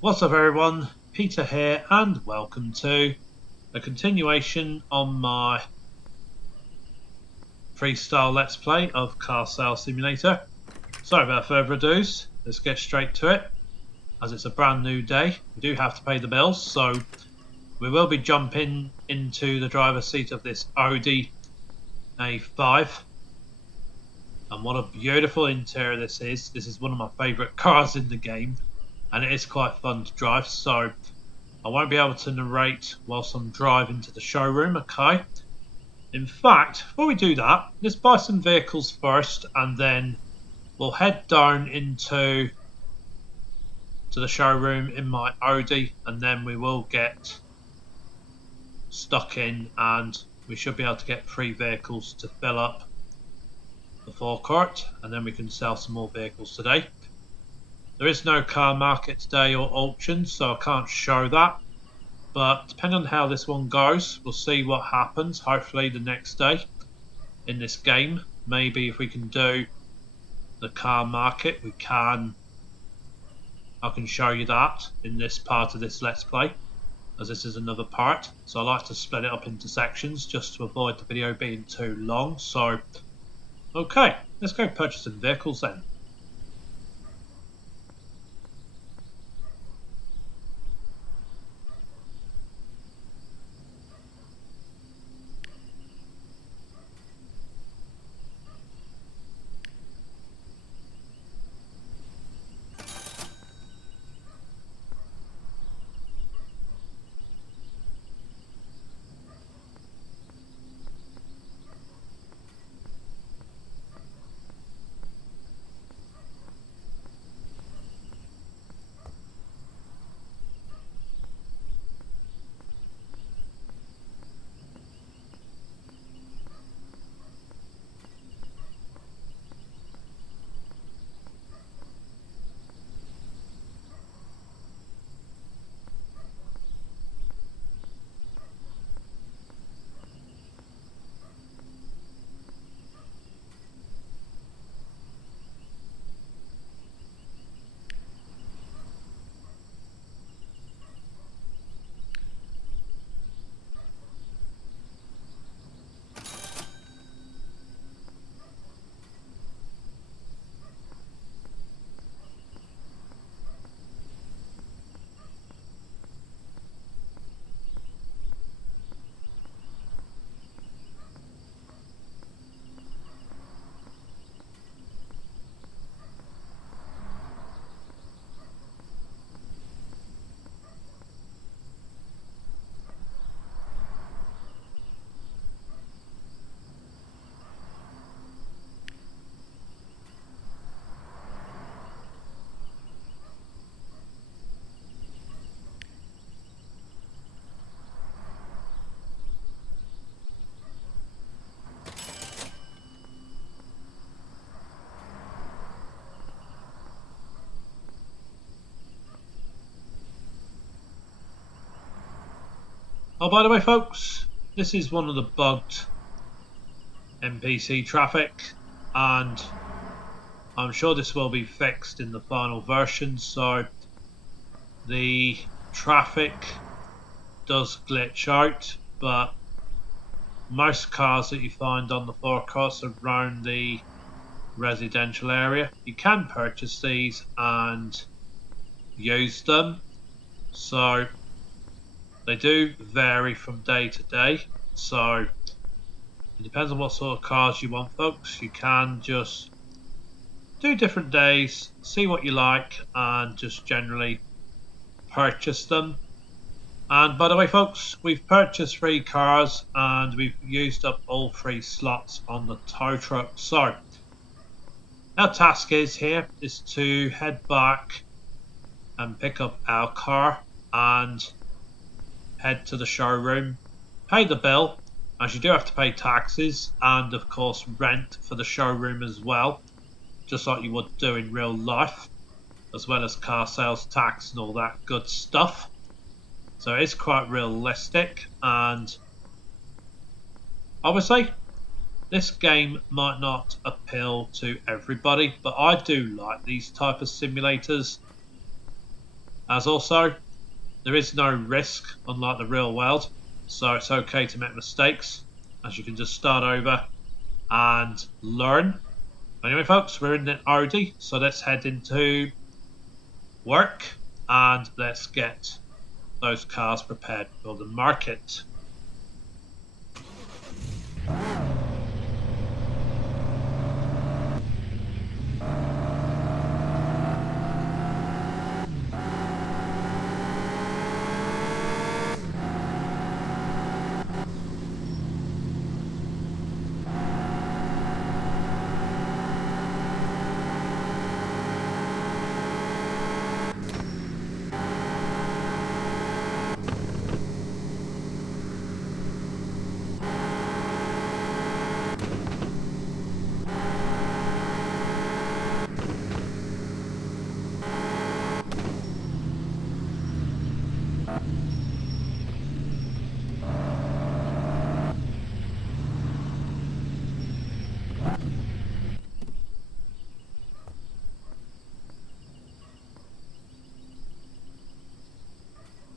What's up everyone, Peter here and welcome to a continuation on my freestyle let's play of Car Sales Simulator. Sorry about further ado, let's get straight to it. As it's a brand new day, we do have to pay the bills, so we will be jumping into the driver's seat of this Audi A5. And what a beautiful interior this is. This is one of my favourite cars in the game and it is quite fun to drive, so I won't be able to narrate whilst I'm driving to the showroom, okay? In fact, before we do that, let's buy some vehicles first and then we'll head down into the showroom in my Audi and then we will get stuck in and we should be able to get 3 vehicles to fill up the forecourt and then we can sell some more vehicles today. There is no car market today or auction, so I can't show that. But depending on how this one goes, we'll see what happens. Hopefully the next day in this game, maybe if we can do the car market, I can show you that in this part of this let's play, as this is another part. So I like to split it up into sections just to avoid the video being too long. So okay, let's go purchase some vehicles then. Oh, by the way, folks, this is one of the bugged NPC traffic, and I'm sure this will be fixed in the final version. So the traffic does glitch out, but most cars that you find on the forecourts around the residential area, you can purchase these and use them. So they do vary from day to day, so it depends on what sort of cars you want, folks. You can just do different days, see what you like and just generally purchase them. And by the way, folks, we've purchased 3 cars and we've used up all 3 slots on the tow truck. So our task is to head back and pick up our car and head to the showroom, pay the bill, as you do have to pay taxes and of course rent for the showroom as well, just like you would do in real life, as well as car sales tax and all that good stuff. So it's quite realistic, and obviously this game might not appeal to everybody, but I do like these type of simulators As also, there is no risk unlike the real world, so it's okay to make mistakes, as you can just start over and learn. Anyway folks, we're in the Audi, so let's head into work and let's get those cars prepared for the market.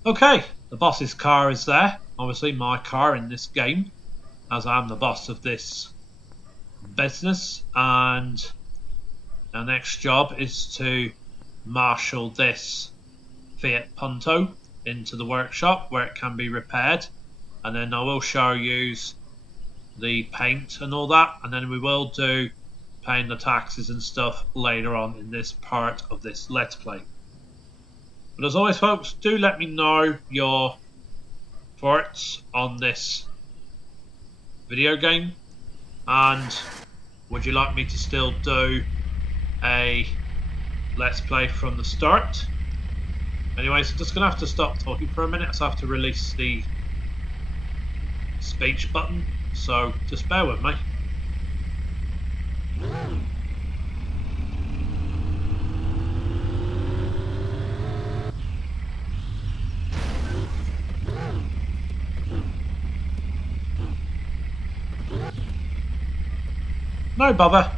Okay, the boss's car is there. Obviously my car in this game, as I'm the boss of this business, and our next job is to marshal this Fiat Punto into the workshop where it can be repaired, and then I will show you the paint and all that, and then we will do paying the taxes and stuff later on in this part of this Let's Play. But as always folks, do let me know your thoughts on this video game, and would you like me to still do a Let's Play from the start? Anyways, I'm just going to have to stop talking for a minute, so I have to release the speech button, so just bear with me. No bother.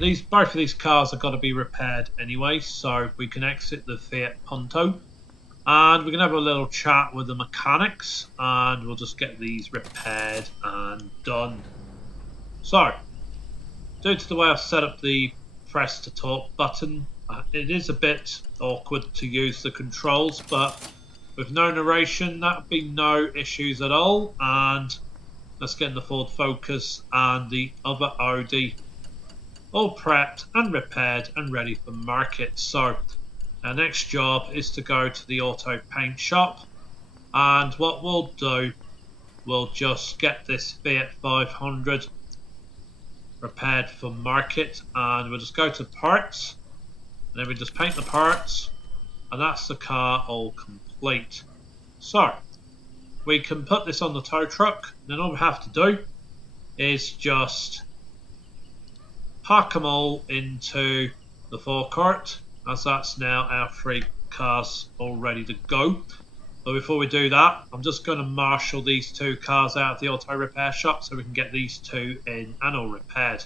Both of these cars have got to be repaired anyway, so we can exit the Fiat Punto and we can have a little chat with the mechanics and we'll just get these repaired and done. So, due to the way I've set up the press to talk button, it is a bit awkward to use the controls, but with no narration that would be no issues at all. And let's get in the Ford Focus and the other Audi all prepped and repaired and ready for market. So our next job is to go to the auto paint shop, and what we'll do, we'll just get this Fiat 500 repaired for market, and we'll just go to parts and then we just paint the parts, and that's the car all complete. So we can put this on the tow truck, and then all we have to do is just park them all into the forecourt, as that's now our 3 cars all ready to go. But before we do that, I'm just going to marshal these 2 cars out of the auto repair shop so we can get these 2 in and all repaired.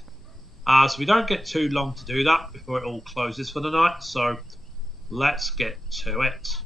As we don't get too long to do that before it all closes for the night, so let's get to it.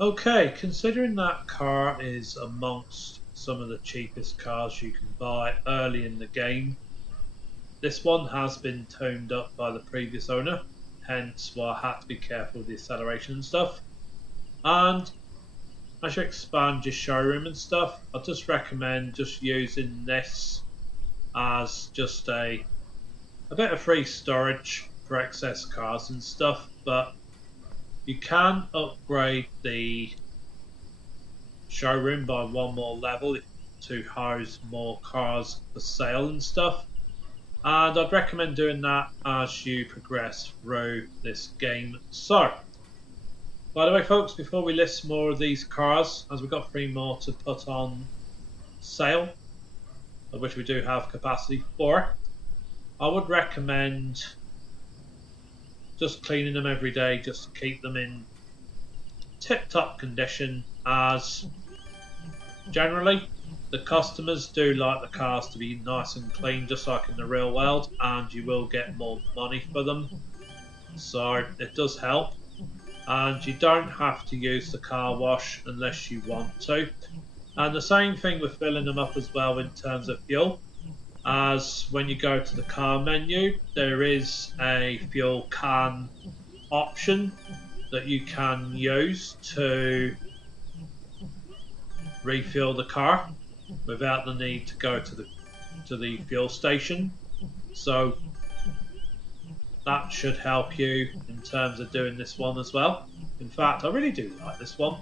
Okay, considering that car is amongst some of the cheapest cars you can buy early in the game, this one has been toned up by the previous owner, hence why I had to be careful with the acceleration and stuff. And as you expand your showroom and stuff, I just recommend just using this as just a bit of free storage for excess cars and stuff, but you can upgrade the showroom by one more level to house more cars for sale and stuff. And I'd recommend doing that as you progress through this game. So, by the way, folks, before we list more of these cars, as we've got 3 more to put on sale, of which we do have capacity for, I would recommend just cleaning them every day just to keep them in tip-top condition, as generally the customers do like the cars to be nice and clean just like in the real world, and you will get more money for them, so it does help. And you don't have to use the car wash unless you want to, and the same thing with filling them up as well in terms of fuel, as when you go to the car menu there is a fuel can option that you can use to refill the car without the need to go to the fuel station. So that should help you in terms of doing this one as well. In fact, I really do like this one.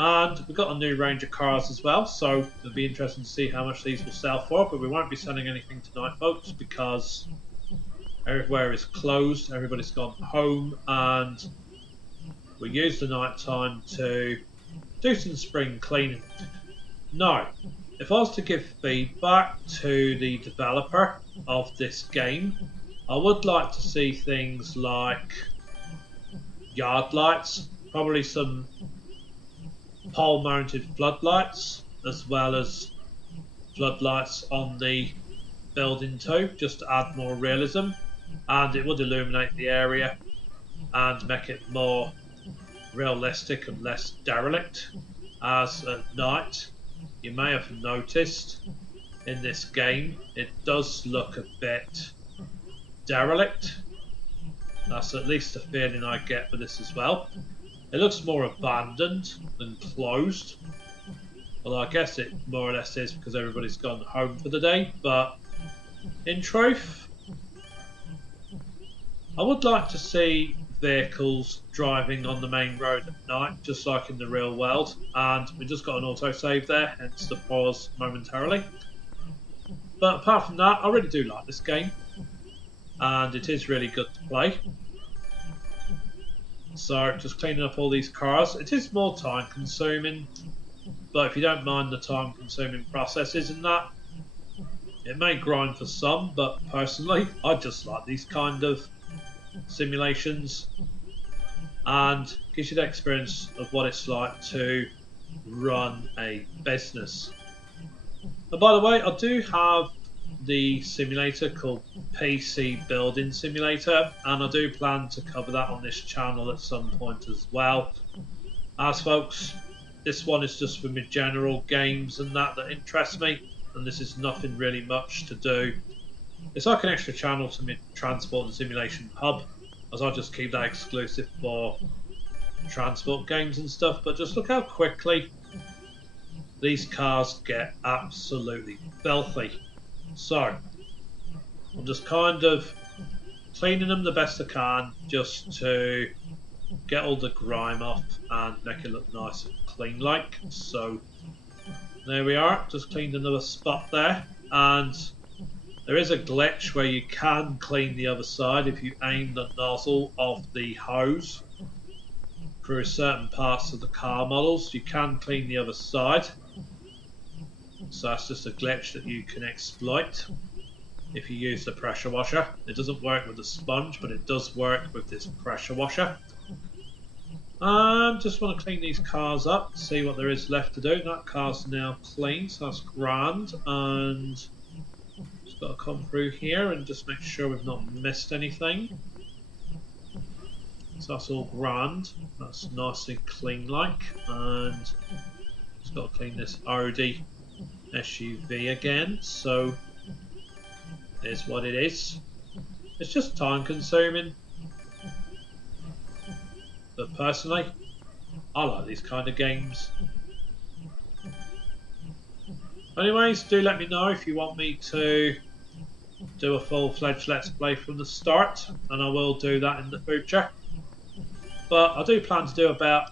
And we've got a new range of cars as well, so it'll be interesting to see how much these will sell for, but we won't be selling anything tonight, folks, because everywhere is closed, everybody's gone home, and we use the night time to do some spring cleaning. Now, if I was to give feedback to the developer of this game, I would like to see things like yard lights, probably some pole mounted floodlights, as well as floodlights on the building too, just to add more realism, and it would illuminate the area and make it more realistic and less derelict, as at night you may have noticed in this game it does look a bit derelict. That's at least the feeling I get for this as well. It looks more abandoned than closed. Well, I guess it more or less is because everybody's gone home for the day, but in truth, I would like to see vehicles driving on the main road at night, just like in the real world, and we just got an autosave there, hence the pause momentarily. But apart from that, I really do like this game, and it is really good to play. So just cleaning up all these cars, it is more time consuming, but if you don't mind the time consuming processes and that, it may grind for some, but personally I just like these kind of simulations, and gives you the experience of what it's like to run a business. And by the way, I do have the simulator called PC Building Simulator, and I do plan to cover that on this channel at some point as well. As folks, this one is just for my general games and that interest me, and this is nothing really much to do. It's like an extra channel to my transport and simulation hub, as I just keep that exclusive for transport games and stuff. But just look how quickly these cars get absolutely filthy. So I'm just kind of cleaning them the best I can, just to get all the grime off and make it look nice and clean like. So there we are, just cleaned another spot there, and there is a glitch where you can clean the other side if you aim the nozzle of the hose through certain parts of the car models. You can clean the other side, so that's just a glitch that you can exploit if you use the pressure washer. It doesn't work with the sponge, but it does work with this pressure washer. And just want to clean these cars up, see what there is left to do. That car's now clean, so that's grand. And just got to come through here and just make sure we've not missed anything. So that's all grand. That's nice and clean like. And just got to clean this Audi SUV again. So here's what it is. It's just time consuming. But personally, I like these kind of games. Anyways, do let me know if you want me to do a full-fledged Let's Play from the start, and I will do that in the future. But I do plan to do about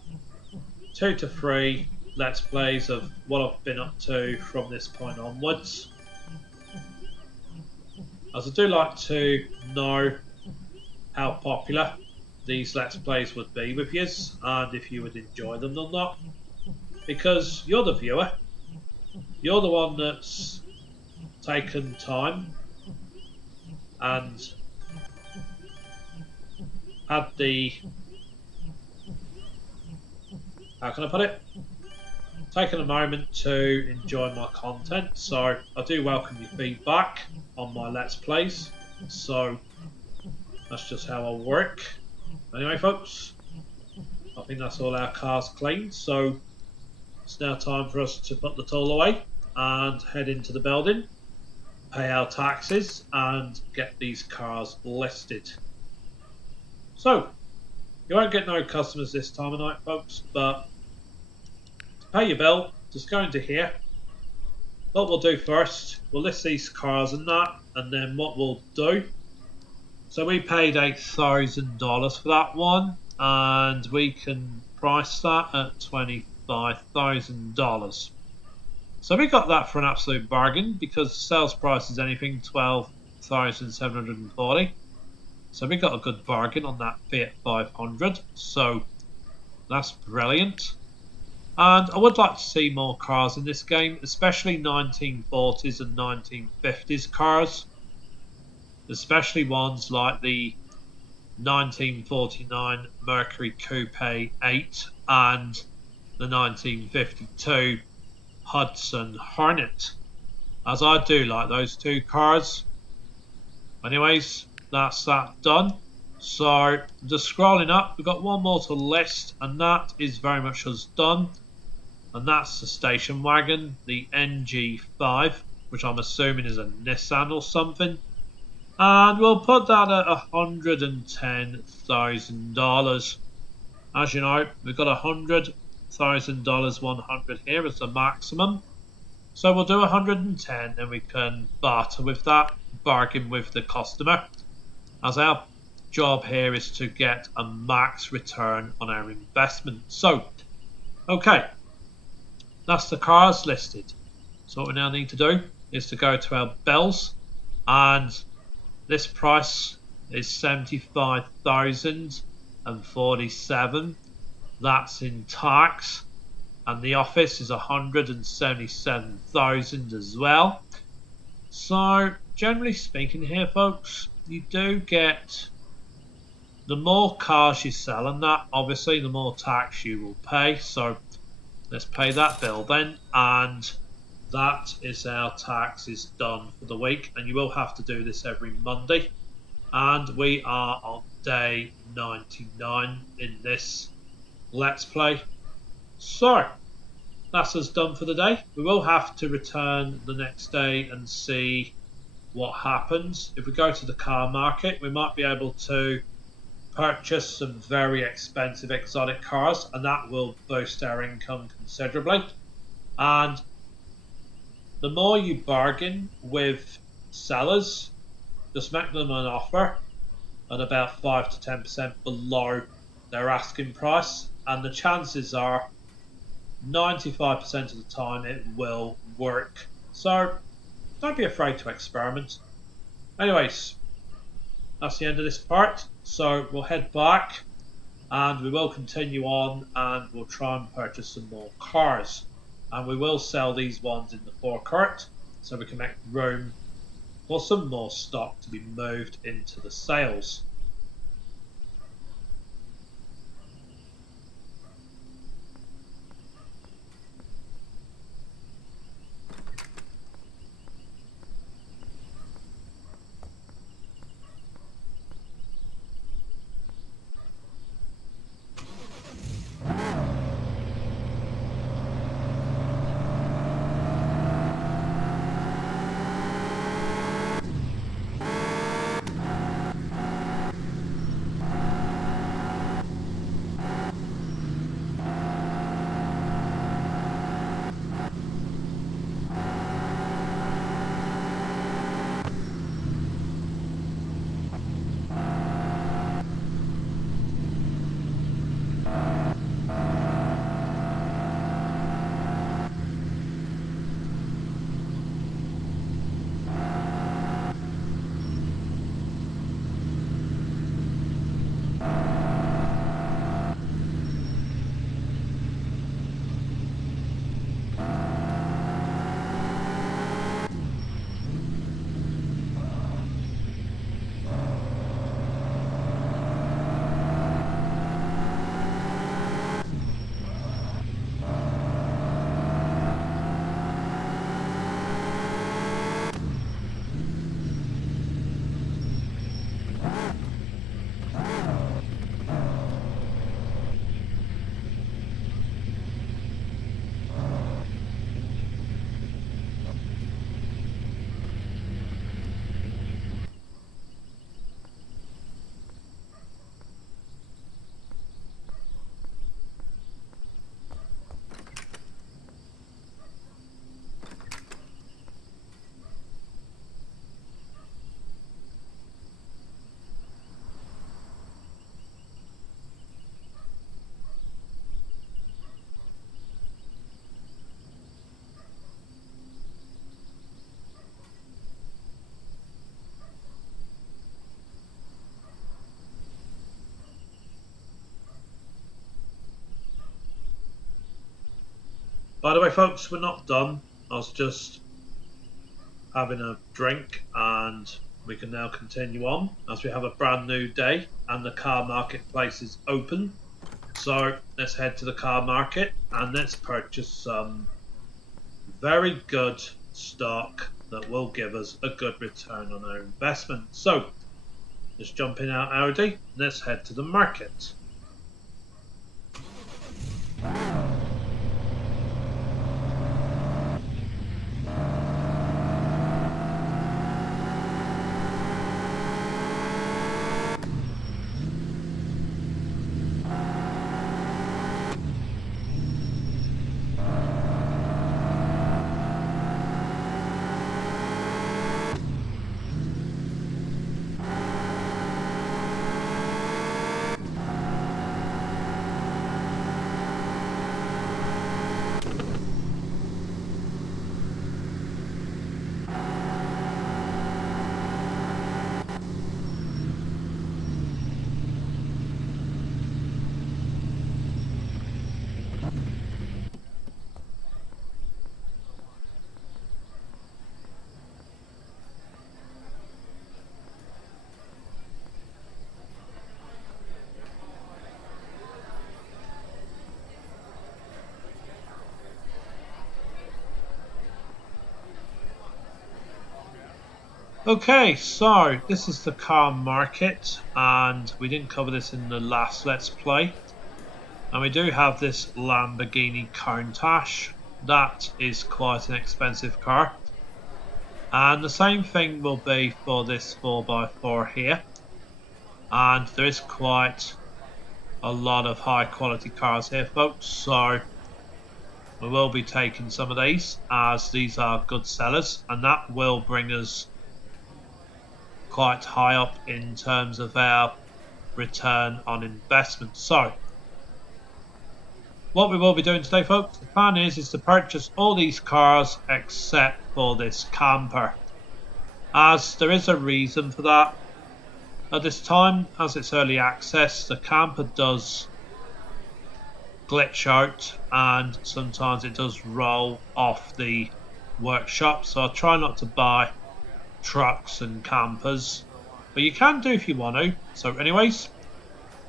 2 to 3 Let's Plays of what I've been up to from this point onwards. As I do like to know how popular these Let's Plays would be with you, and if you would enjoy them or not. Because you're the viewer, you're the one that's taken time and had the, how can I put it, taken a moment to enjoy my content. So I do welcome your feedback on my Let's Plays. So that's just how I work. Anyway folks, I think that's all our cars cleaned, so it's now time for us to put the tool away and head into the building, pay our taxes and get these cars listed. So, you won't get no customers this time of night folks, but to pay your bill, just go into here. What we'll do first, we'll list these cars and that, and then what we'll do, so we paid $8,000 for that one, and we can price that at $25,000. So we got that for an absolute bargain because the sales price is anything 12,740. So we got a good bargain on that Fiat 500. So that's brilliant. And I would like to see more cars in this game, especially 1940s and 1950s cars. Especially ones like the 1949 Mercury Coupe 8 and the 1952 Hudson Hornet, as I do like those two cars. Anyways, that's that done. So just scrolling up, we've got one more to list, and that is very much as done. And that's the station wagon, the NG5, which I'm assuming is a Nissan or something. And we'll put that at $110,000. As you know, we've got $100,000, 100 here as the maximum. So we'll do 110 and we can barter with that, bargain with the customer, as our job here is to get a max return on our investment. So, okay, that's the cars listed. So what we now need to do is to go to our bills, and this price is 75,047. That's in tax. And the office is 177,000 as well. So generally speaking here folks, you do get, the more cars you sell and that, obviously the more tax you will pay. So let's pay that bill then, and that is our taxes done for the week. And you will have to do this every Monday, and we are on day 99 in this Let's Play. So that's us done for the day. We will have to return the next day and see what happens. If we go to the car market, we might be able to purchase some very expensive exotic cars, and that will boost our income considerably. And the more you bargain with sellers, just make them an offer at about 5 to 10% below their asking price, and the chances are 95% of the time it will work. So don't be afraid to experiment. Anyways, that's the end of this part. So we'll head back and we will continue on, and we'll try and purchase some more cars. And we will sell these ones in the forecourt so we can make room for some more stock to be moved into the sales. By the way, folks, we're not done. I was just having a drink and we can now continue on as we have a brand new day and the car marketplace is open. So let's head to the car market and let's purchase some very good stock that will give us a good return on our investment. So let's jump in our Audi. Let's head to the market. Okay, so this is the car market and we didn't cover this in the last Let's Play. And we do have this Lamborghini Countach. That is quite an expensive car. And the same thing will be for this 4x4 here. And there is quite a lot of high quality cars here, folks. So we will be taking some of these as these are good sellers. And that will bring us quite high up in terms of our return on investment. So what we will be doing today, folks, the plan is to purchase all these cars except for this camper, as there is a reason for that. At this time, as it's early access, the camper does glitch out and sometimes it does roll off the workshop, so I'll try not to buy trucks and campers, but you can do if you want to. So anyways,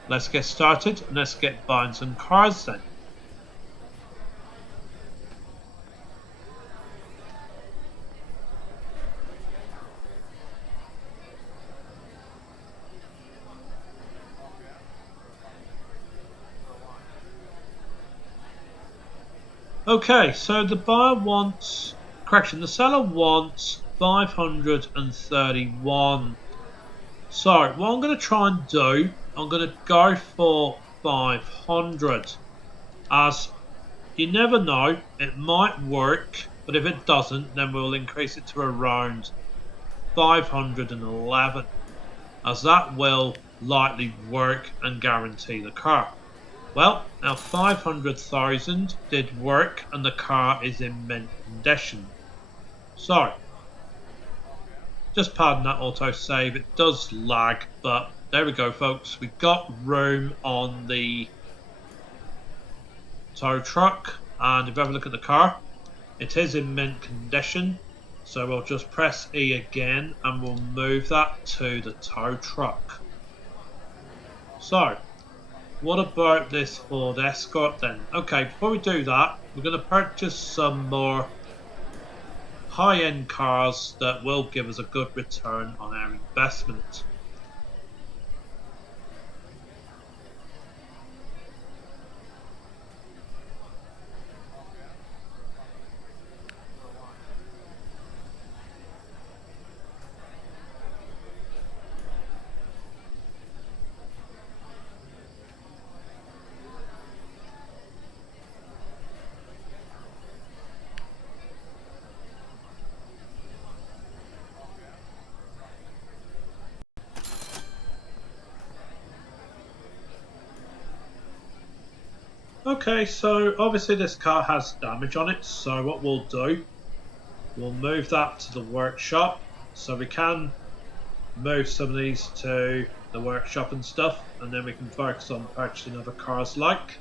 let's get started and let's get buying some cars then. Okay, so the seller wants 531. So what I'm going to try and do, I'm going to go for 500, as you never know, it might work, but if it doesn't, then we'll increase it to around 511, as that will likely work and guarantee the car. Well, now 500,000 did work and the car is in mint condition. So, just pardon that auto save, it does lag, but there we go, folks. We've got room on the tow truck, and if you have a look at the car, it is in mint condition. So we'll just press E again and we'll move that to the tow truck. So, what about this Ford Escort then? Okay, before we do that, we're going to purchase some more high-end cars that will give us a good return on our investment. Okay, so obviously this car has damage on it, so what we'll do, we'll move that to the workshop, so we can move some of these to the workshop and stuff, and then we can focus on purchasing other cars like.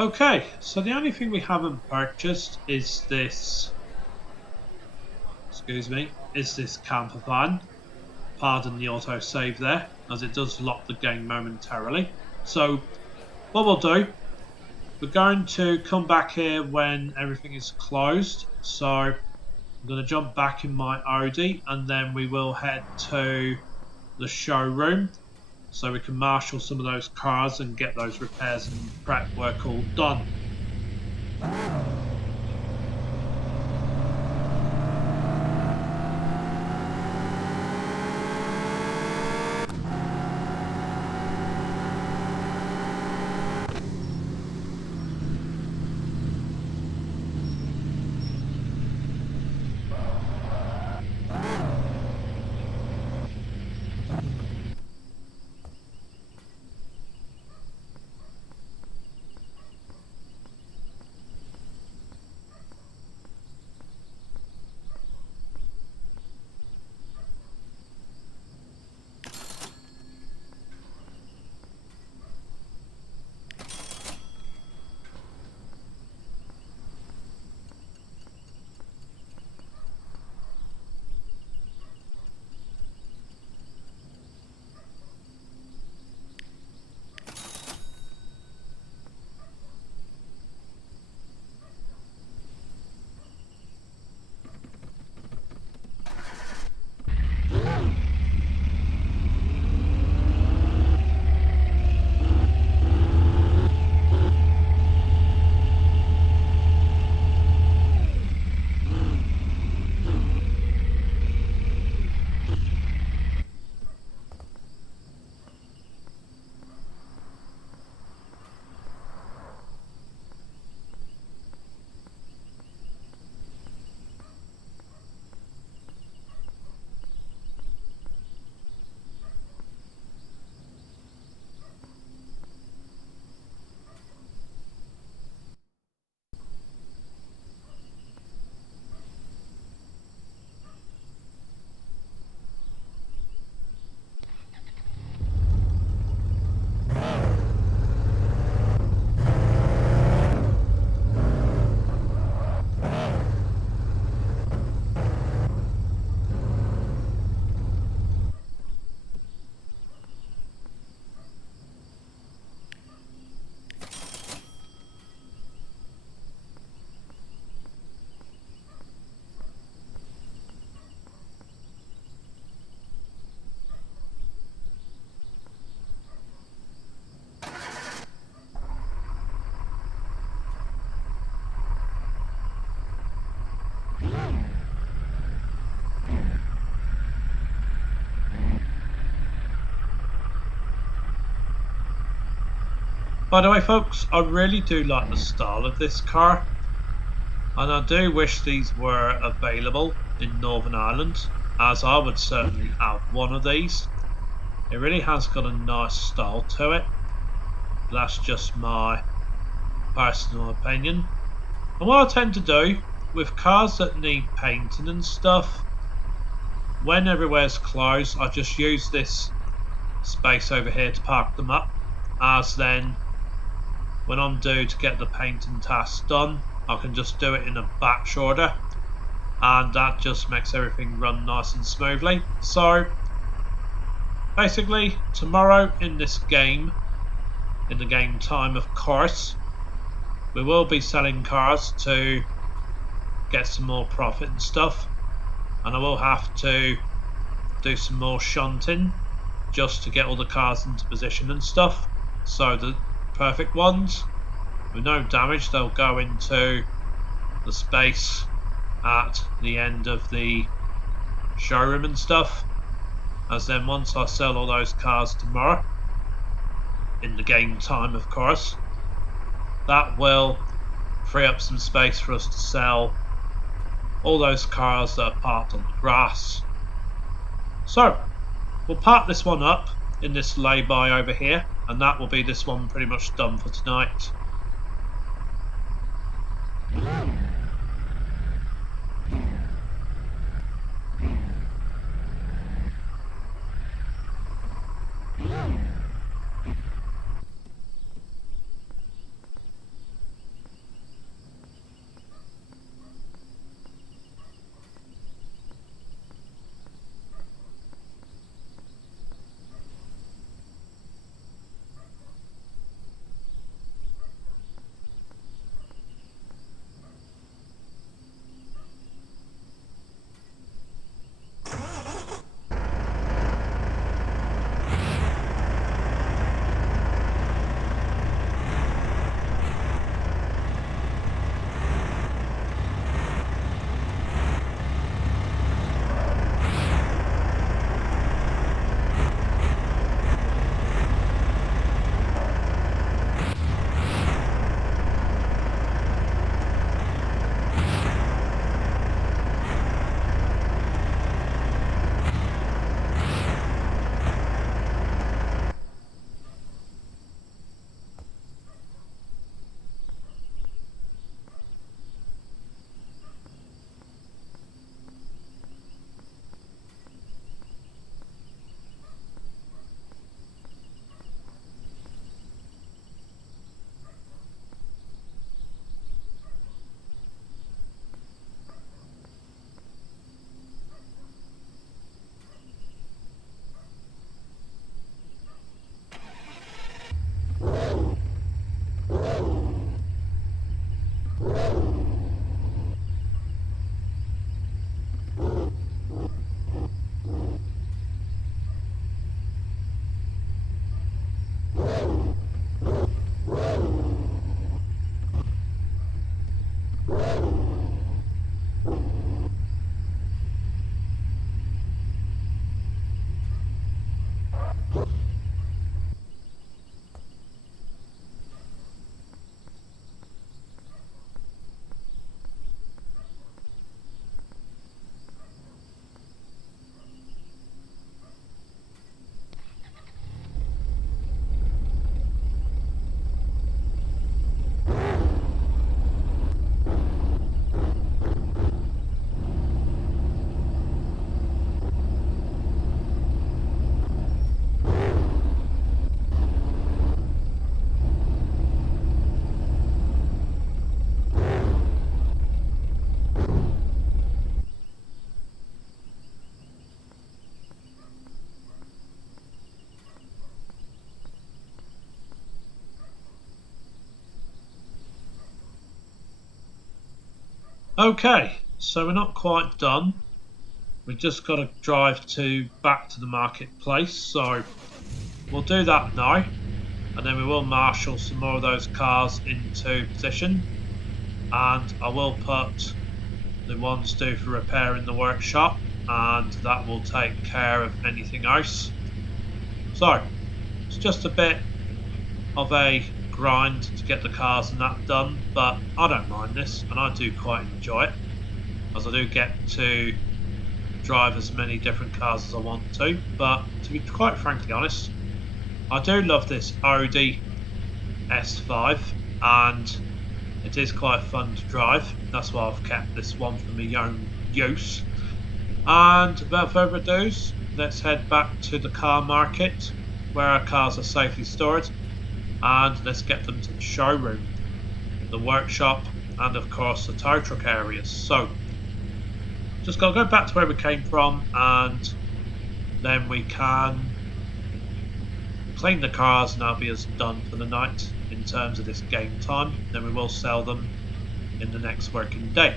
Okay, so the only thing we haven't purchased is this, excuse me, is this camper van. Pardon the autosave there, as it does lock the game momentarily. So what we'll do, we're going to come back here when everything is closed. So I'm going to jump back in my Audi and then we will head to the showroom so we can marshal some of those cars and get those repairs and prep work all done. By the way, folks, I really do like the style of this car, and I do wish these were available in Northern Ireland, as I would certainly have one of these. It really has got a nice style to it. That's just my personal opinion. And what I tend to do with cars that need painting and stuff, when everywhere's closed, I just use this space over here to park them up, as then when I'm due to get the painting task done, I can just do it in a batch order, and that just makes everything run nice and smoothly. So basically, tomorrow in this game, in the game time of course, we will be selling cars to get some more profit and stuff, and I will have to do some more shunting just to get all the cars into position and stuff. So the perfect ones with no damage, they'll go into the space at the end of the showroom and stuff, as then once I sell all those cars tomorrow in the game time of course, that will free up some space for us to sell all those cars that are parked on the grass. So we'll park this one up in this lay-by over here, and that will be this one pretty much done for tonight. Okay, so we're not quite done. We've just got to drive back to the marketplace, so we'll do that now, and then we will marshal some more of those cars into position, and I will put the ones due for repair in the workshop, and that will take care of anything else. So it's just a bit of a grind to get the cars and that done, but I don't mind this, and I do quite enjoy it, as I do get to drive as many different cars as I want to. But to be quite frankly honest, I do love this Audi S5, and it is quite fun to drive. That's why I've kept this one for my own use. And without further ado, let's head back to the car market where our cars are safely stored, and let's get them to the showroom, the workshop, and of course the tow truck areas. So just gotta go back to where we came from, and then we can clean the cars and that'll be us done for the night in terms of this game time. Then we will sell them in the next working day.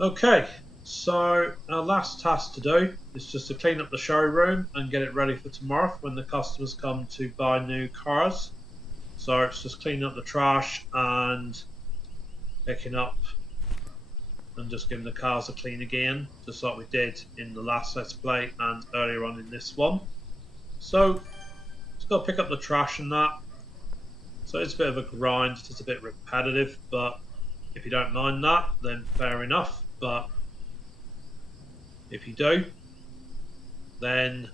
Okay, so our last task to do is just to clean up the showroom and get it ready for tomorrow when the customers come to buy new cars. So it's just cleaning up the trash and picking up and just giving the cars a clean again, just like we did in the last Let's Play and earlier on in this one. So just got to pick up the trash and that. So it's a bit of a grind, it's a bit repetitive, but if you don't mind that, then fair enough. But if you do, then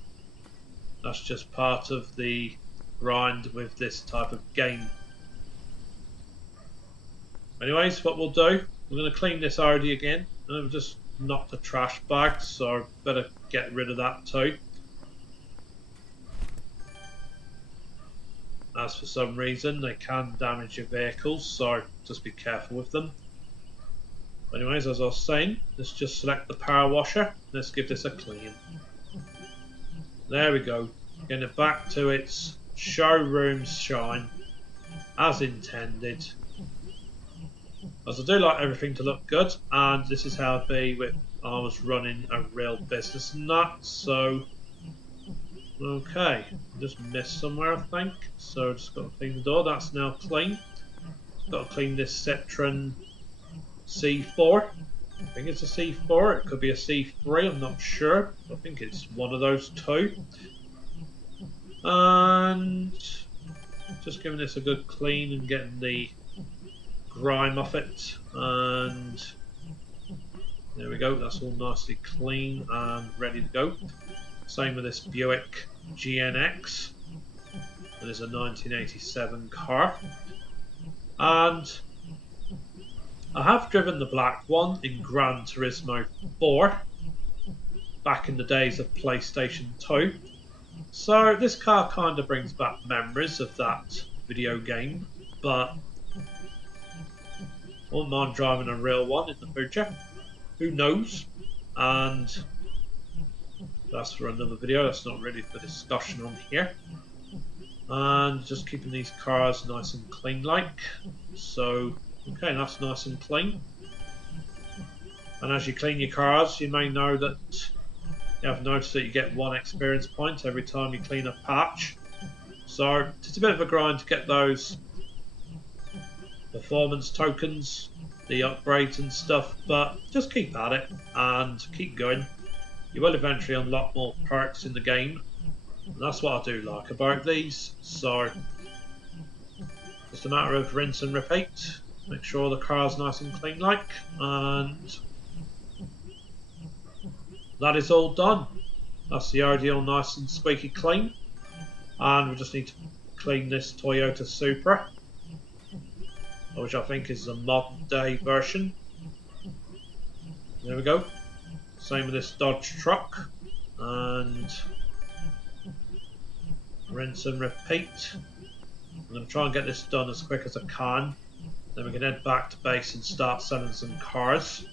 that's just part of the grind with this type of game. Anyways, what we'll do, we're going to clean this already again, and I've just knocked the trash bag, so I better get rid of that too. As for some reason, they can damage your vehicles, so just be careful with them. Anyways, as I was saying, let's just select the power washer. Let's give this a clean. There we go. Getting it back to its showroom shine, as intended. As I do like everything to look good, and this is how it'd be if I was running a real business and that, so... Okay, just missed somewhere I think, so just got to clean the door, that's now clean. Got to clean this Citroen C4, I think it's a C4, it could be a C3, I'm not sure, I think it's one of those two. And just giving this a good clean and getting the grime off it, and there we go, that's all nicely clean and ready to go. Same with this Buick GNX. It is a 1987 car. And I have driven the black one in Gran Turismo 4 back in the days of PlayStation 2. So this car kind of brings back memories of that video game, but I wouldn't mind driving a real one in the future. Who knows? And that's for another video, that's not really for discussion on here. And just keeping these cars nice and clean like. So, okay, that's nice and clean. And as you clean your cars, you may know that you have noticed that you get 1 experience point every time you clean a patch. So, it's a bit of a grind to get those performance tokens, the upgrades and stuff, but just keep at it and keep going. You will eventually unlock more perks in the game, and that's what I do like about these. So just a matter of rinse and repeat, make sure the car's nice and clean like, and that is all done. That's the RD all nice and squeaky clean, and we just need to clean this Toyota Supra, which I think is a modern day version. There we go. Same with this Dodge truck, and rinse and repeat. I'm going to try and get this done as quick as I can, then we can head back to base and start selling some cars,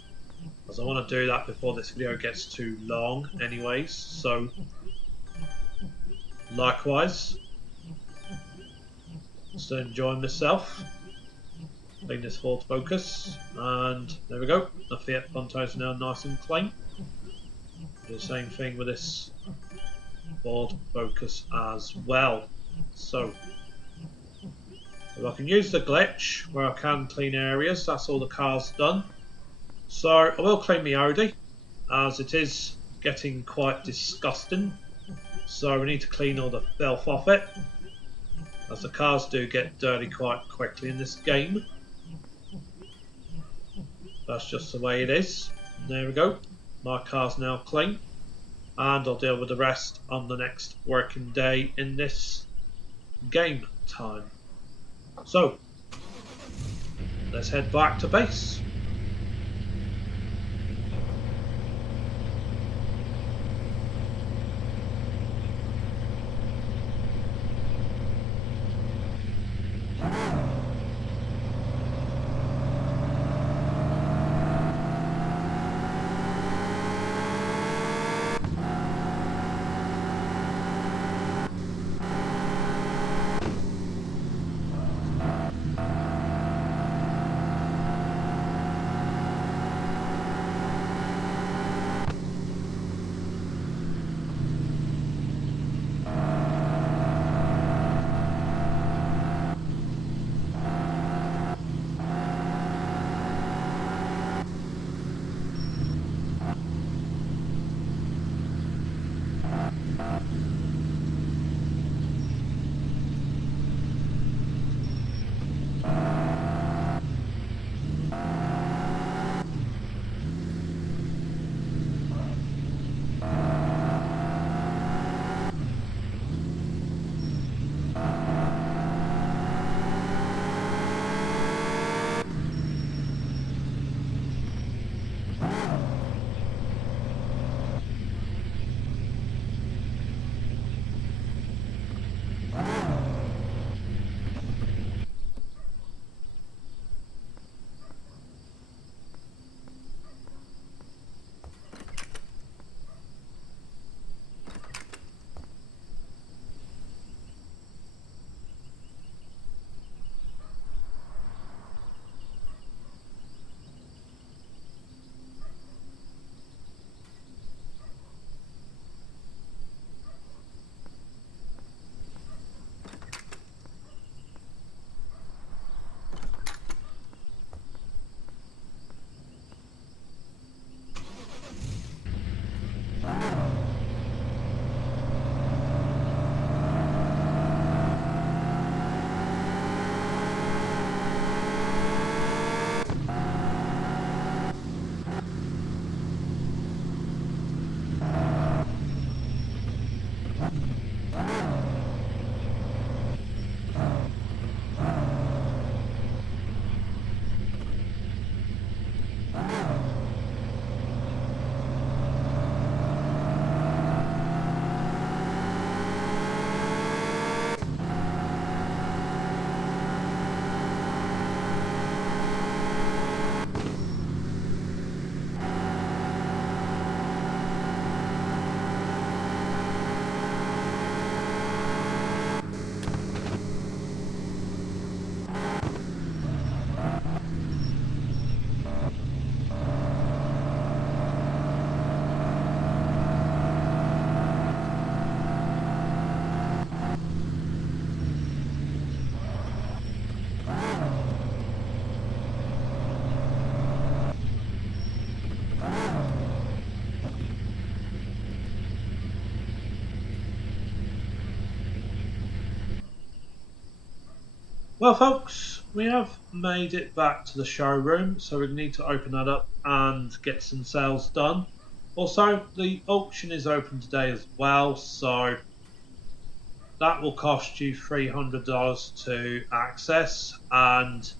as I want to do that before this video gets too long anyways. So likewise, just enjoying myself. Clean this Ford Focus, and there we go, the Fiat Punto is now nice and clean. Do the same thing with this Ford Focus as well. So if I can use the glitch where I can clean areas, that's all the car's done. So I will clean my Audi, as it is getting quite disgusting, so we need to clean all the filth off it, as the cars do get dirty quite quickly in this game. That's just the way it is. There we go, my car's now clean, and I'll deal with the rest on the next working day in this game time. So let's head back to base. Well, folks, we have made it back to the showroom, so we need to open that up and get some sales done. Also, the auction is open today as well, so that will cost you $300 to access, and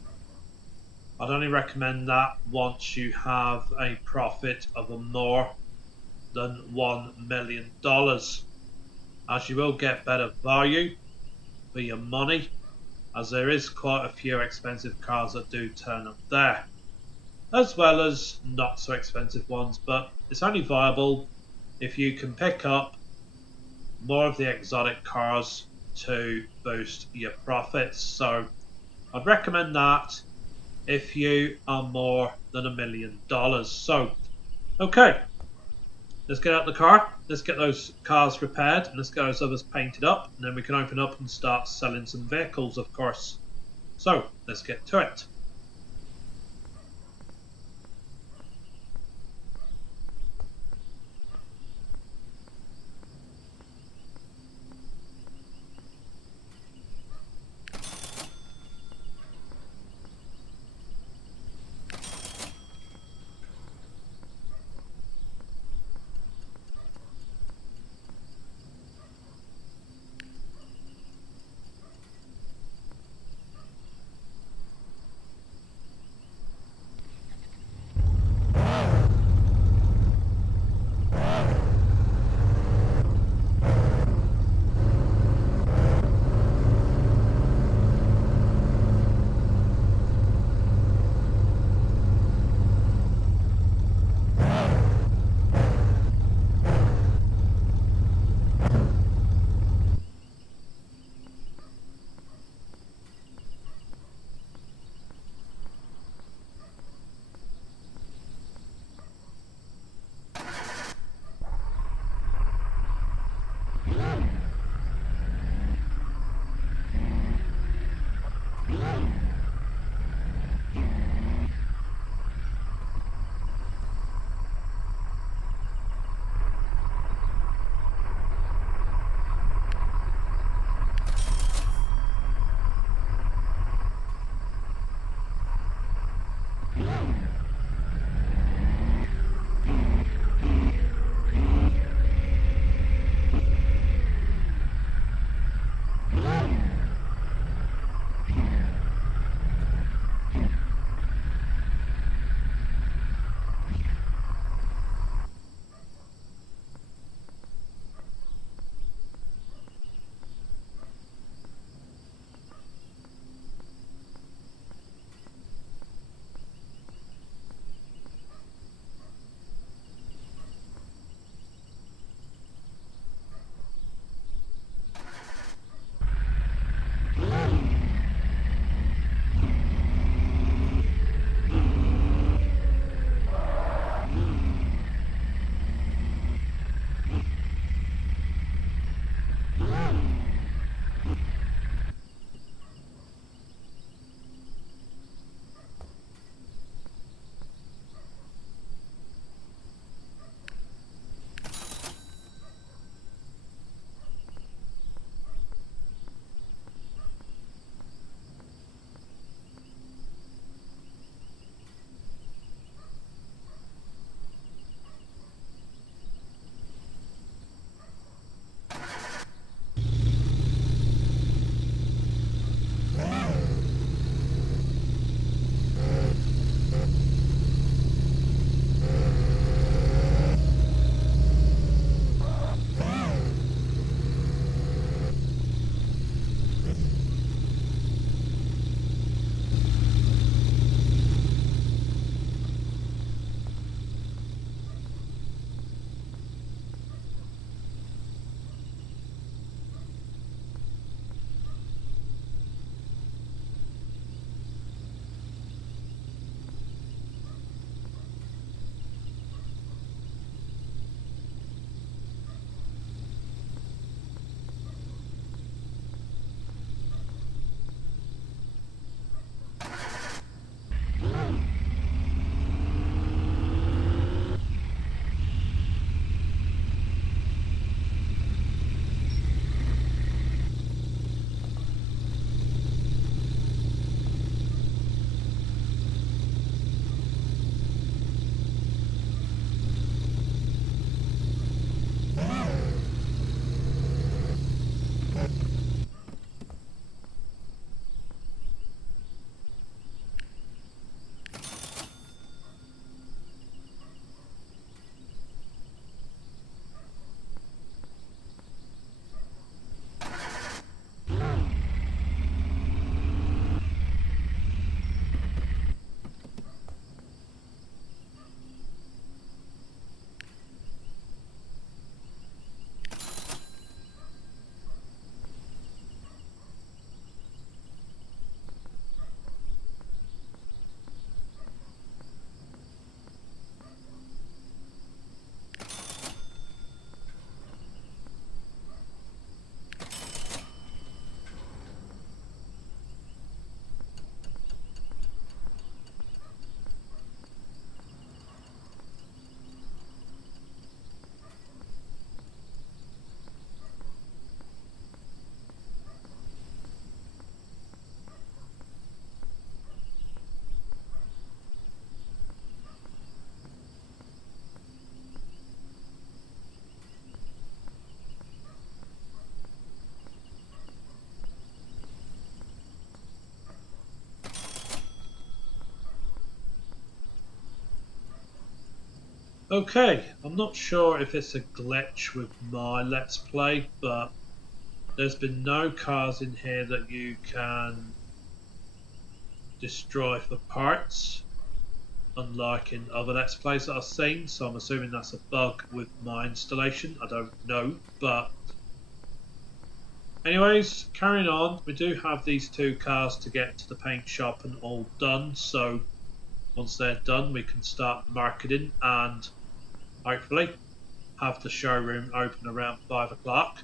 I'd only recommend that once you have a profit of more than $1 million, as you will get better value for your money, as there is quite a few expensive cars that do turn up there, as well as not so expensive ones, but it's only viable if you can pick up more of the exotic cars to boost your profits. So I'd recommend that if you are more than $1 million. So, okay, let's get out the car, let's get those cars repaired, and let's get those others painted up, and then we can open up and start selling some vehicles, of course. So, let's get to it. Okay, I'm not sure if it's a glitch with my Let's Play, but there's been no cars in here that you can destroy for parts, unlike in other Let's Plays that I've seen, so I'm assuming that's a bug with my installation. I don't know, but anyways, carrying on, we do have these two cars to get to the paint shop and all done, so once they're done, we can start marketing and hopefully have the showroom open around 5 o'clock.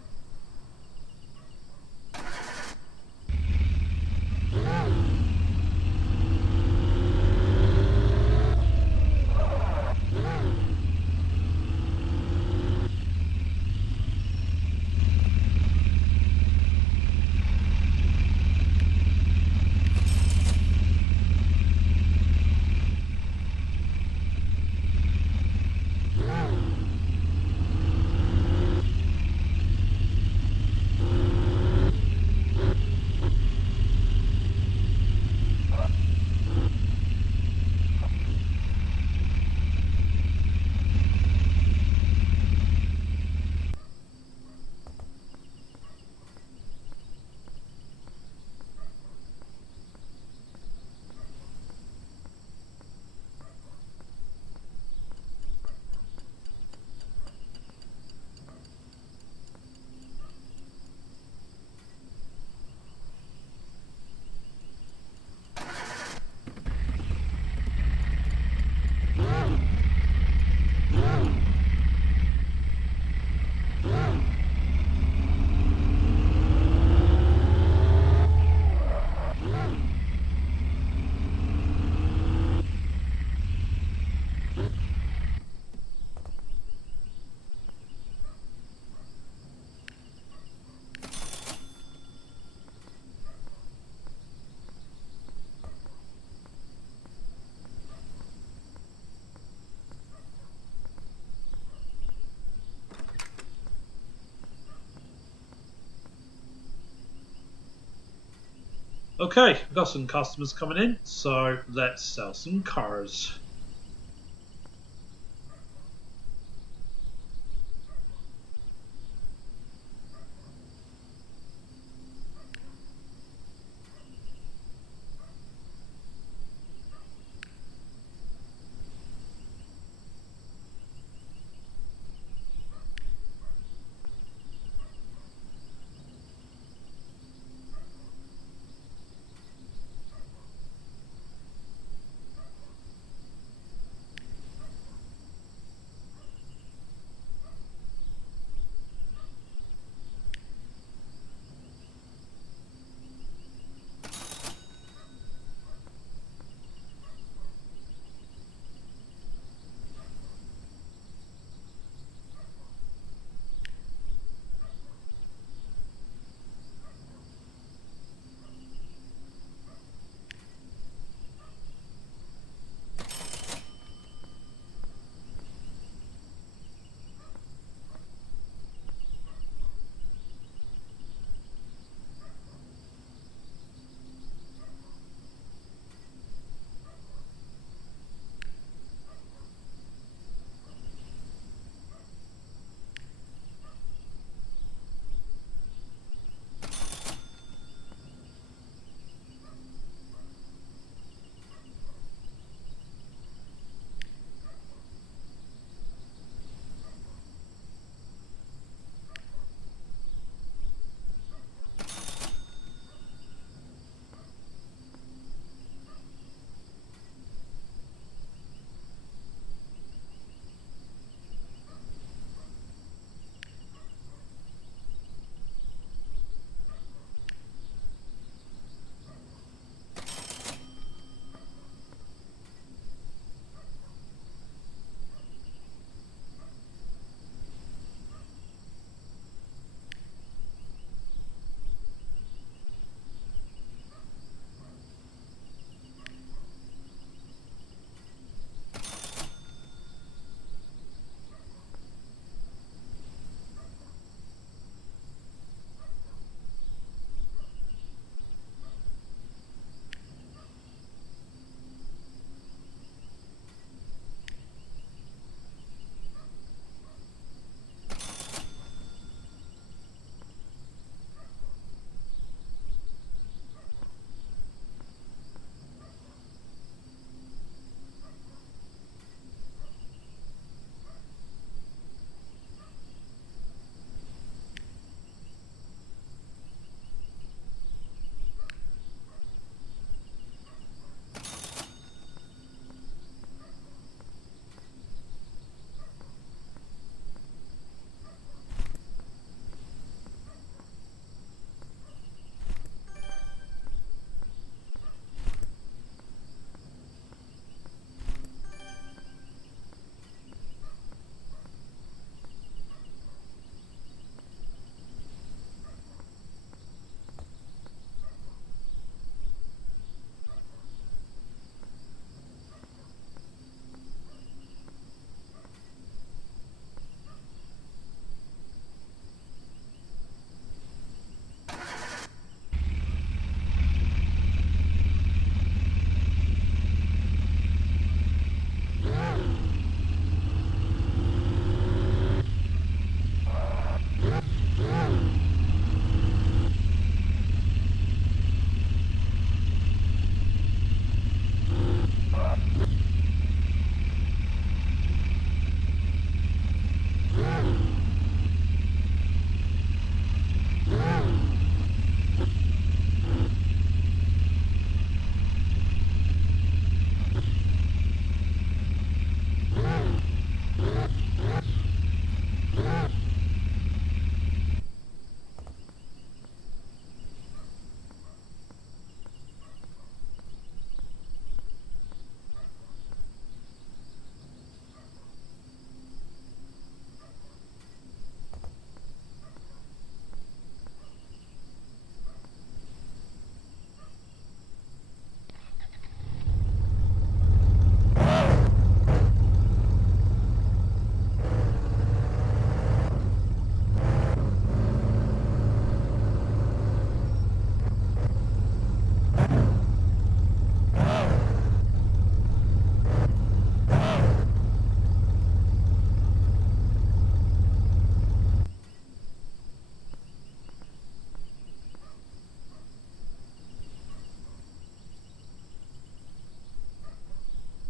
Okay, we've got some customers coming in, so let's sell some cars.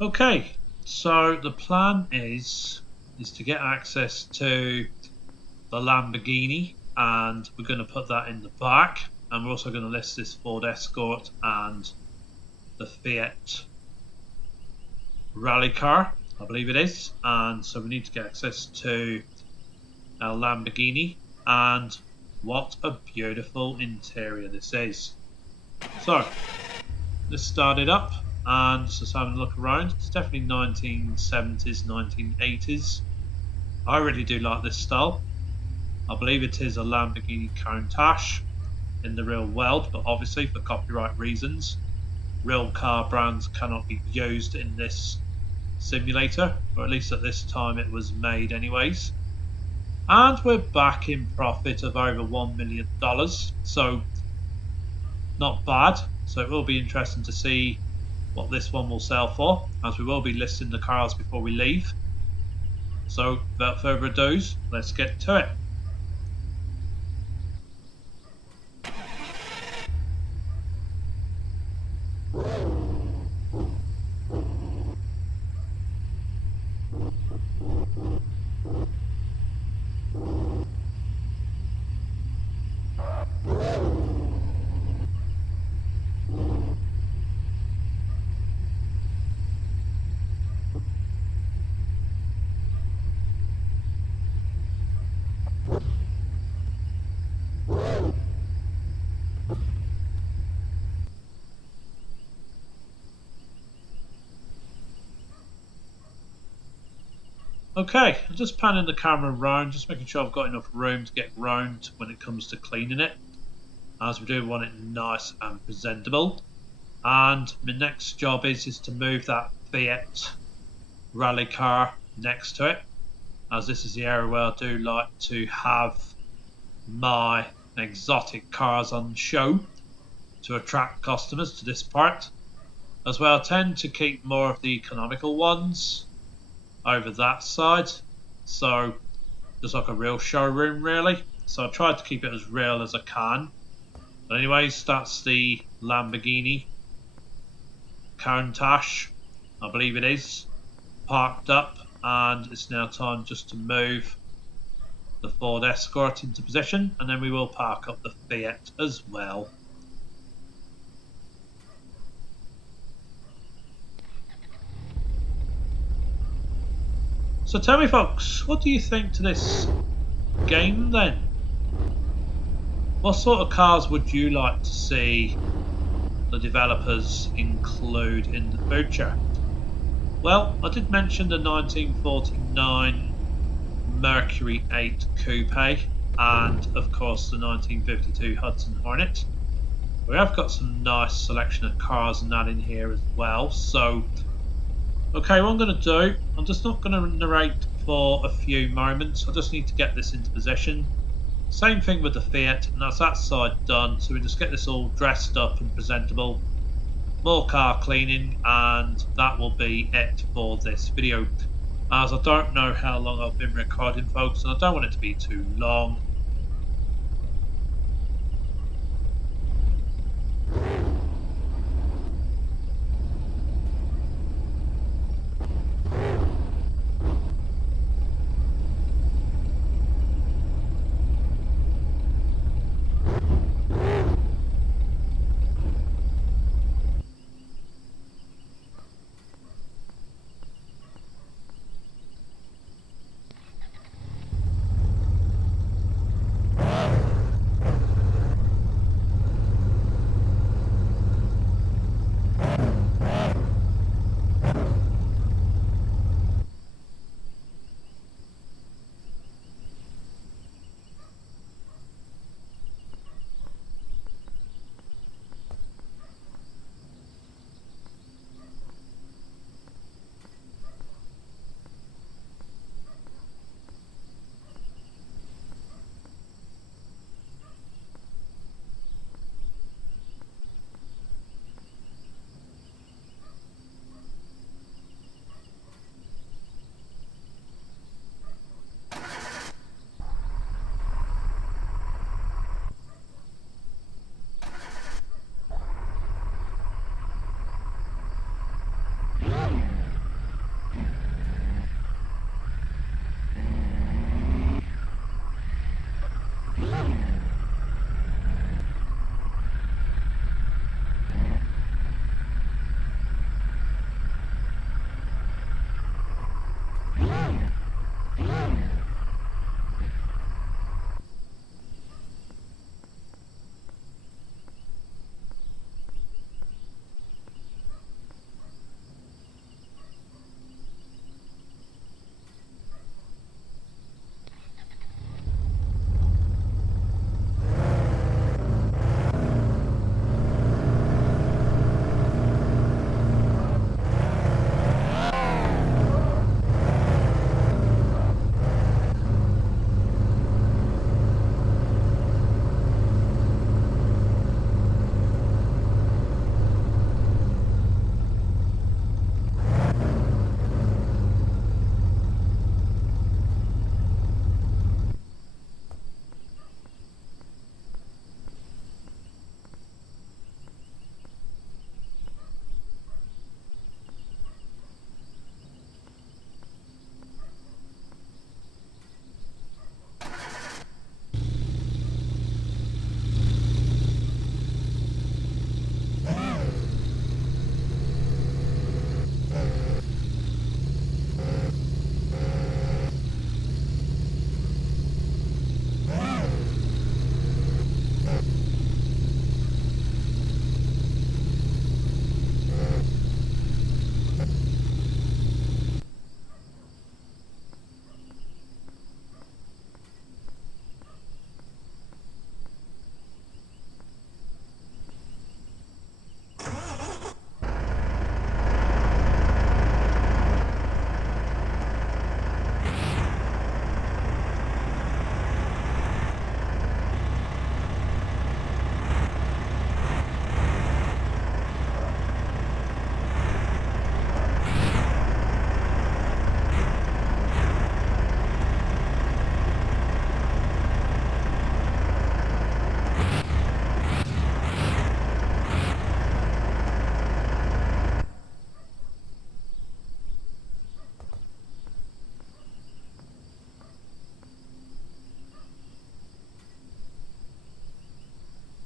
Okay, so the plan is to get access to the Lamborghini, and we're going to put that in the back, and we're also going to list this Ford Escort and the Fiat rally car, I believe it is. And so we need to get access to our Lamborghini, and what a beautiful interior this is. So let's start it up and just having a look around. It's definitely 1970s, 1980s. I really do like this style. I believe it is a Lamborghini Countach in the real world, but obviously for copyright reasons, real car brands cannot be used in this simulator, or at least at this time it was made anyways. And we're back in profit of over $1 million, so not bad. So it will be interesting to see what this one will sell for, as we will be listing the cars before we leave. So without further ado, let's get to it. Okay, I'm just panning the camera around, just making sure I've got enough room to get round when it comes to cleaning it, as we do want it nice and presentable. And my next job is to move that Fiat rally car next to it, as this is the area where I do like to have my exotic cars on show to attract customers to this part. As well, I tend to keep more of the economical ones over that side, so just like a real showroom really. So I tried to keep it as real as I can. But anyways, that's the Lamborghini Countach, I believe it is, parked up, and it's now time just to move the Ford Escort into position, and then we will park up the Fiat as well. So tell me folks, what do you think to this game then? What sort of cars would you like to see the developers include in the future? Well, I did mention the 1949 Mercury 8 Coupe and of course the 1952 Hudson Hornet. We have got some nice selection of cars and that in here as well. So, okay, what I'm going to do, I'm just not going to narrate for a few moments. I just need to get this into position. Same thing with the Fiat, and that's that side done. So we just get this all dressed up and presentable. More car cleaning, and that will be it for this video. As I don't know how long I've been recording, folks, and I don't want it to be too long.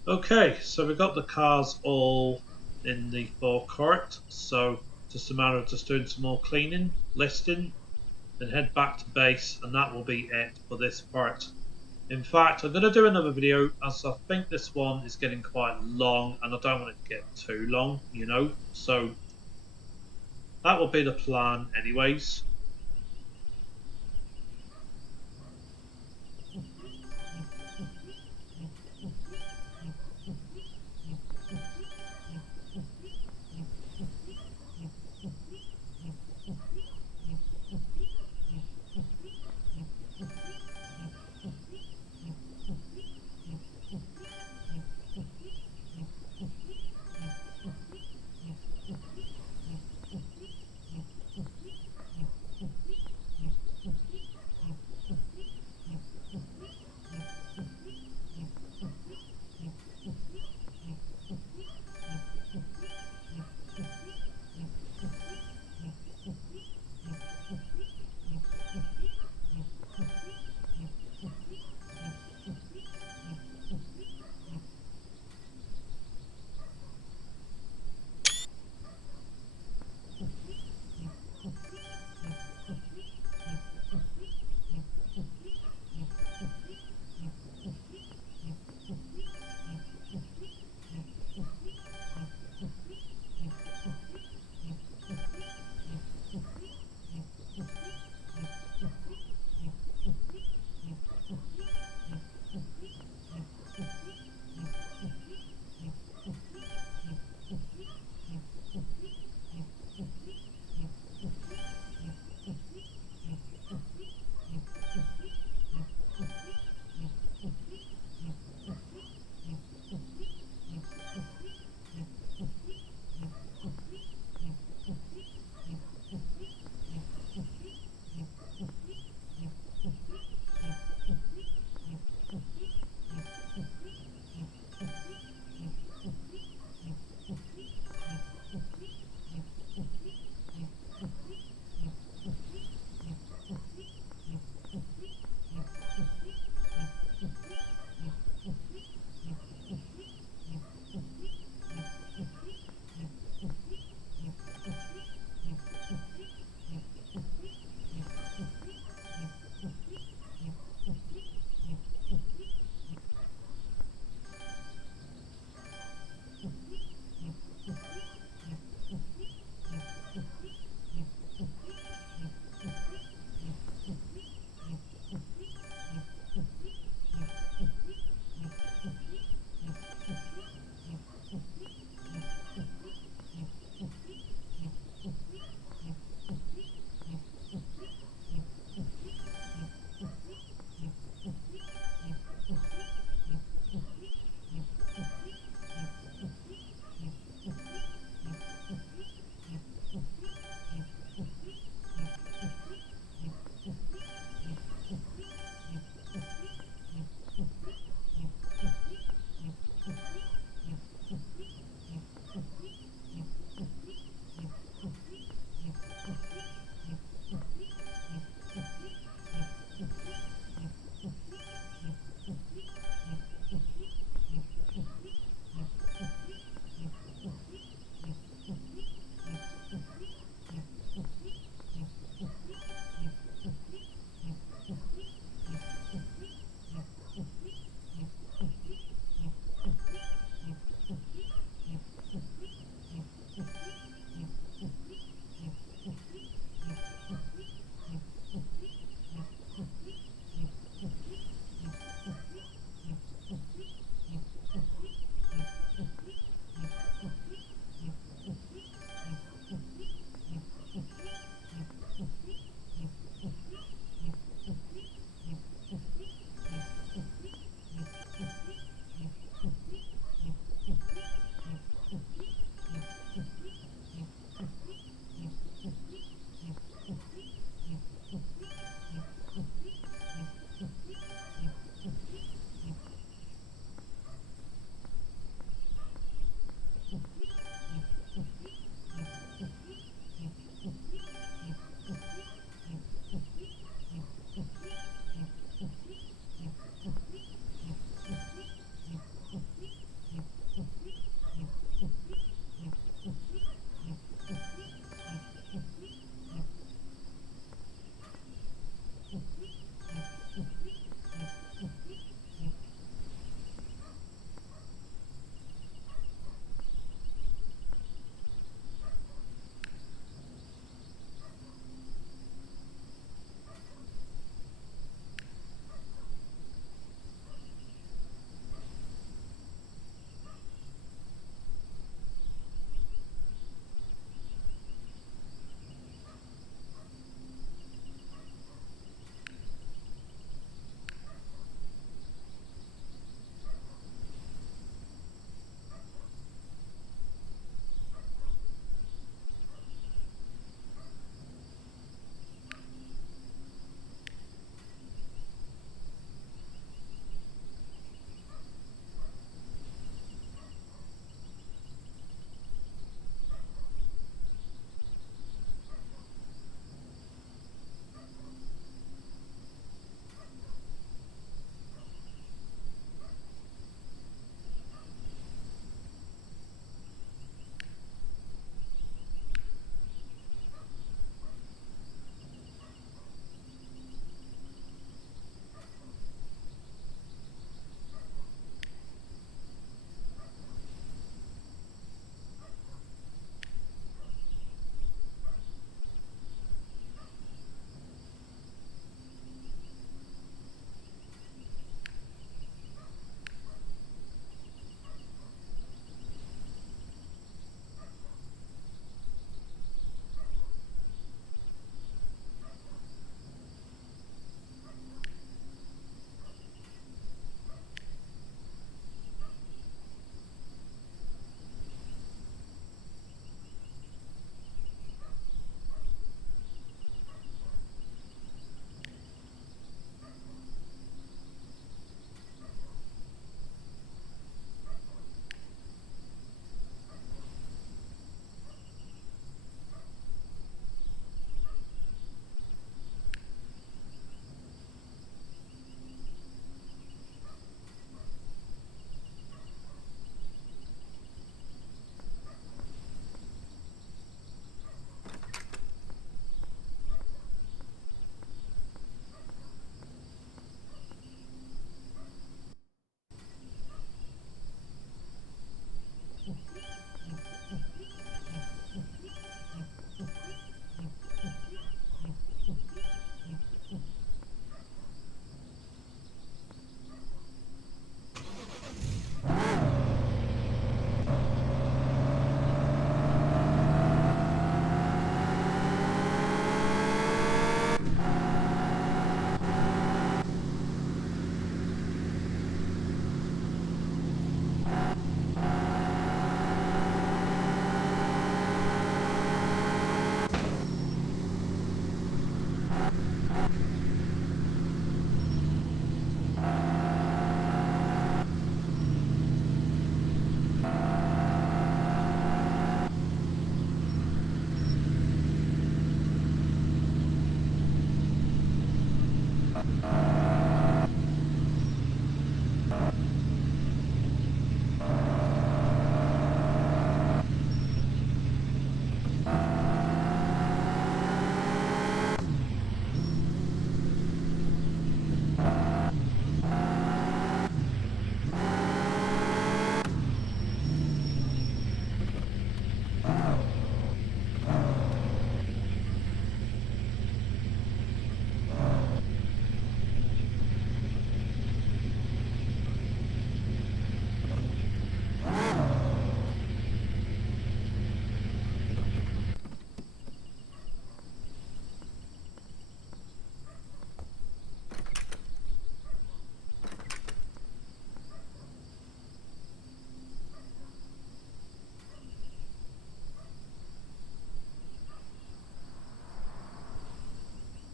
Okay, so we've got the cars all in the forecourt, so just a matter of just doing some more cleaning, listing, then head back to base, and that will be it for this part. In fact, I'm going to do another video as I think this one is getting quite long and I don't want it to get too long, you know, so that will be the plan anyways.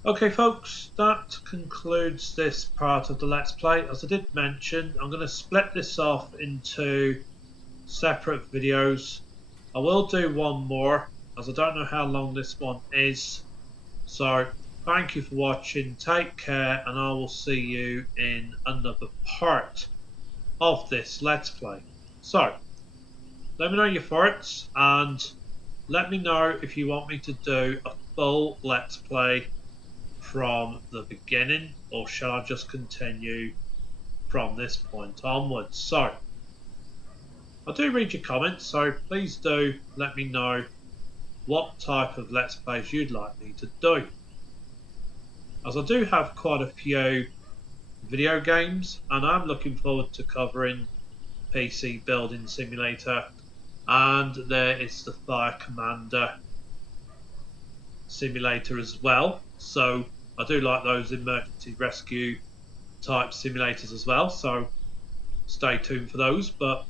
Okay folks, that concludes this part of the Let's Play. As I did mention, I'm going to split this off into separate videos. I will do one more, as I don't know how long this one is. So, thank you for watching, take care, and I will see you in another part of this Let's Play. So, let me know your thoughts, and let me know if you want me to do a full Let's Play from the beginning, or shall I just continue from this point onwards? So, I do read your comments, so please do let me know what type of Let's Plays you'd like me to do. As I do have quite a few video games, and I'm looking forward to covering PC Building Simulator, and there is the Fire Commander Simulator as well. So I do like those emergency rescue type simulators as well, so stay tuned for those. But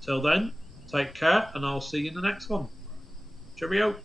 till then, take care, and I'll see you in the next one. Cheerio.